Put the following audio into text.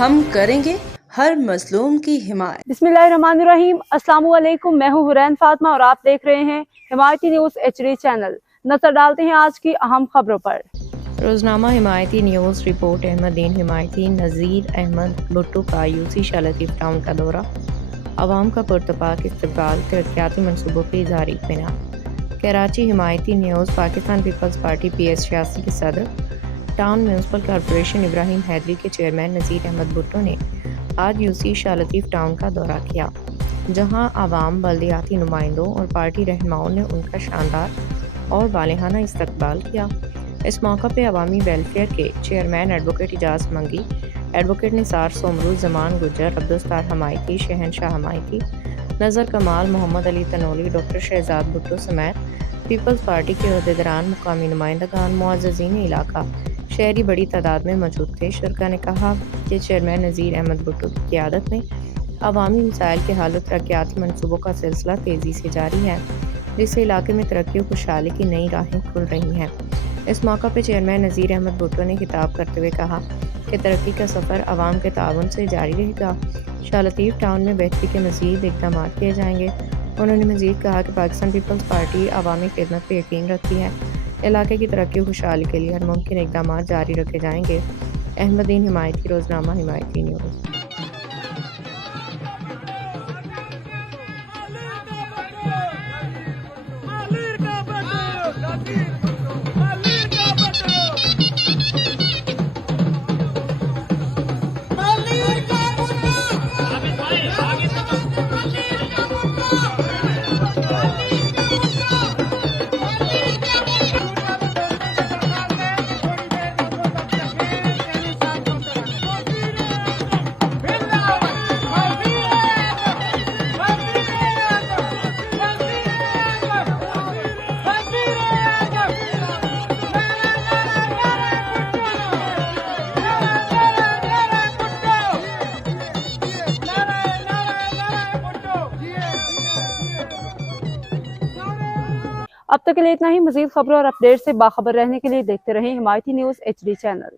हम करेंगे हर मजलूम की हिमायत। बिस्मिल्लाहिर्रहमानिर्रहीम। अस्सलाम वालेकुम। मैं हूँ हुरैन फातिमा और आप देख रहे हैं हिमायती न्यूज़ HD चैनल। नजर डालते हैं आज की अहम खबरों पर। रोजनामा हिमायती न्यूज़ रिपोर्ट। अहमदीन हिमायती नज़ीर अहमद भुट्टो का यूसी शाह लतीफ़ टाउन का दौरा। आवाम का पुरतपाक इस्तकबाल, तरक्याती मनसूबों की इज़हार इत्मीनान। कराची हिमायती news. Pakistan peoples party PS86 के सदर, town municipal corporation Ibrahim Haidri के चेयरमैन नज़ीर अहमद भुट्टो ने आज यूसी शाह लतीफ़ टाउन का दौरा किया, जहां आवाम, बल्दियाती नुमाइंदों और पार्टी रहनुमाओं ने उनका शानदार और वालिहाना इस्तकबाल किया। इस मौका पर अवामी वेलफेयर के चेयरमैन एडवोकेट इजाज़ मंगी, एडवोकेट निसार सोमरू, जमान गुजर, अब्दुस्तार हमायती, शहनशाह हमायती, नज़र कमाल, मोहम्मद अली तनोली, डॉक्टर शहजाद भुट्टो समेत पीपल्स पार्टी के अहदेदारान, मुकामी नुमाइंदगान, मुअज़्ज़िज़ीन इलाका, शहरी बड़ी तादाद में मौजूद थे। शुरका ने कहा कि चेयरमैन नज़ीर अहमद भुट्टो की क़यादत में अवामी मसाइल के हल और तरक्याती मनसूबों का सिलसिला तेज़ी से जारी है, जिससे इलाके में तरक्की और खुशहाली की नई राहें खुल रही हैं। इस मौका पर चेयरमैन नज़ीर अहमद भुट्टो ने खिताब करते हुए कहा कि तरक्की का सफ़र अवाम के ताउन से जारी रहेगा। शाह लतीफ़ टाउन में बेहतरी के मज़ीद इक़दाम किए जाएंगे। उन्होंने मज़ीद कहा कि पाकिस्तान पीपल्स पार्टी अवामी खिदमत पर यकीन रखती है। इलाके की तरक्की और खुशहाली के लिए हर मुमकिन इक़दाम जारी रखे जाएंगे। अहमदीन हिमायती, रोज़नामा हिमायती न्यूज़। अब तक के लिए इतना ही। मजीद खबरों और अपडेट से बाखबर रहने के लिए देखते रहें हिमायती न्यूज़ HD चैनल।